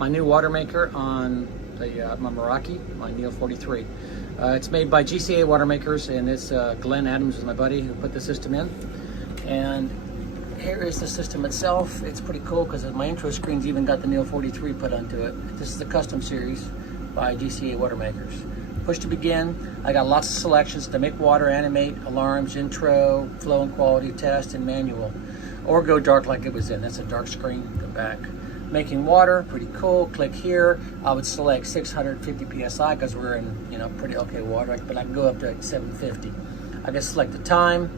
my new water maker on the my Meraki, my Neel 43. It's made by GCA water makers, and it's Glenn Adams is my buddy who put the system in. And here is the system itself. It's pretty cool because my intro screen's even got the Neel 43 put onto it. This is the custom series by GCA water makers. Push to begin. I got lots of selections to make water, animate, alarms, intro, flow and quality test, and manual. Or go dark like it was in. That's a dark screen. Go back. Making water, pretty cool. Click here. I would select 650 psi because we're in pretty okay water, but I can go up to 750. I can select the time.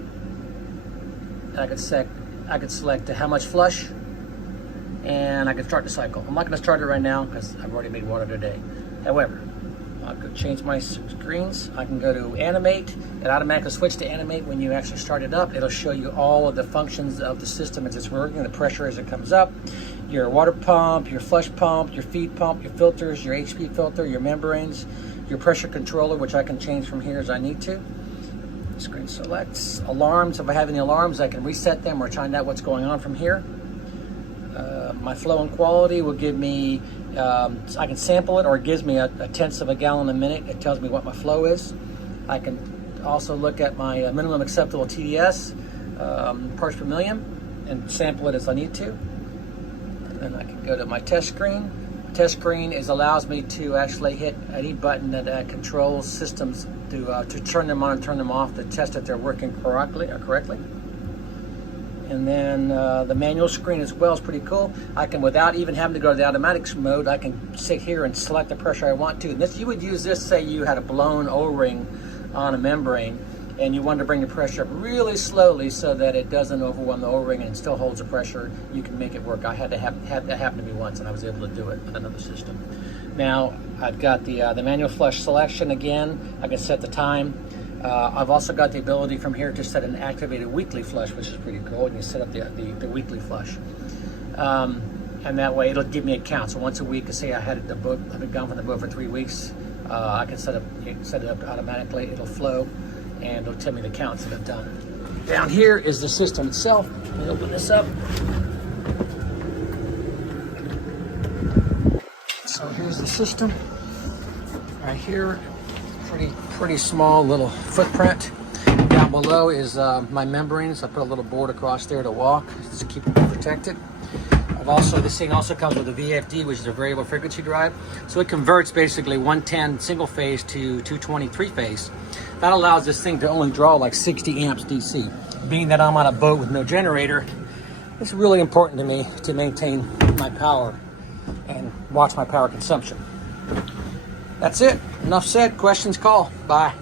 I could select how much flush, and I can start the cycle. I'm not going to start it right now because I've already made water today. However, I could change my screens. I can go to animate. It automatically switches to animate when you actually start it up. It'll show you all of the functions of the system as it's working, the pressure as it comes up, your water pump, your flush pump, your feed pump, your filters, your HP filter, your membranes, your pressure controller, which I can change from here as I need to. Screen selects. Alarms, if I have any alarms, I can reset them or find out what's going on from here. My flow and quality will give me, I can sample it, or it gives me a tenth of a gallon a minute. It tells me what my flow is. I can also look at my minimum acceptable TDS, parts per million, and sample it as I need to. And then I can go to my test screen. Test screen allows me to actually hit any button that controls systems to turn them on and turn them off to test that they're working correctly. And then the manual screen as well is pretty cool. I can, without even having to go to the automatic mode, I can sit here and select the pressure I want to. And this, you would use this, say you had a blown O-ring on a membrane and you wanted to bring the pressure up really slowly so that it doesn't overwhelm the O-ring and it still holds the pressure. You can make it work. I had that happen to me once, and I was able to do it with another system. Now I've got the manual flush selection again. I can set the time. I've also got the ability from here to set an activated weekly flush, which is pretty cool. And you set up the weekly flush, and that way it'll give me a count. So once a week, say I've been gone from the boat for 3 weeks, I can set it up automatically. It'll flow, and it'll tell me the counts that I've done. Down here is the system itself. Let me open this up. So here's the system right here. Pretty small little footprint. Down below is my membranes. I put a little board across there to walk just to keep it protected. This thing also comes with a VFD, which is a variable frequency drive. So it converts basically 110 single phase to 220 three phase. That allows this thing to only draw like 60 amps DC. Being that I'm on a boat with no generator, it's really important to me to maintain my power and watch my power consumption. That's it. Enough said. Questions, call. Bye.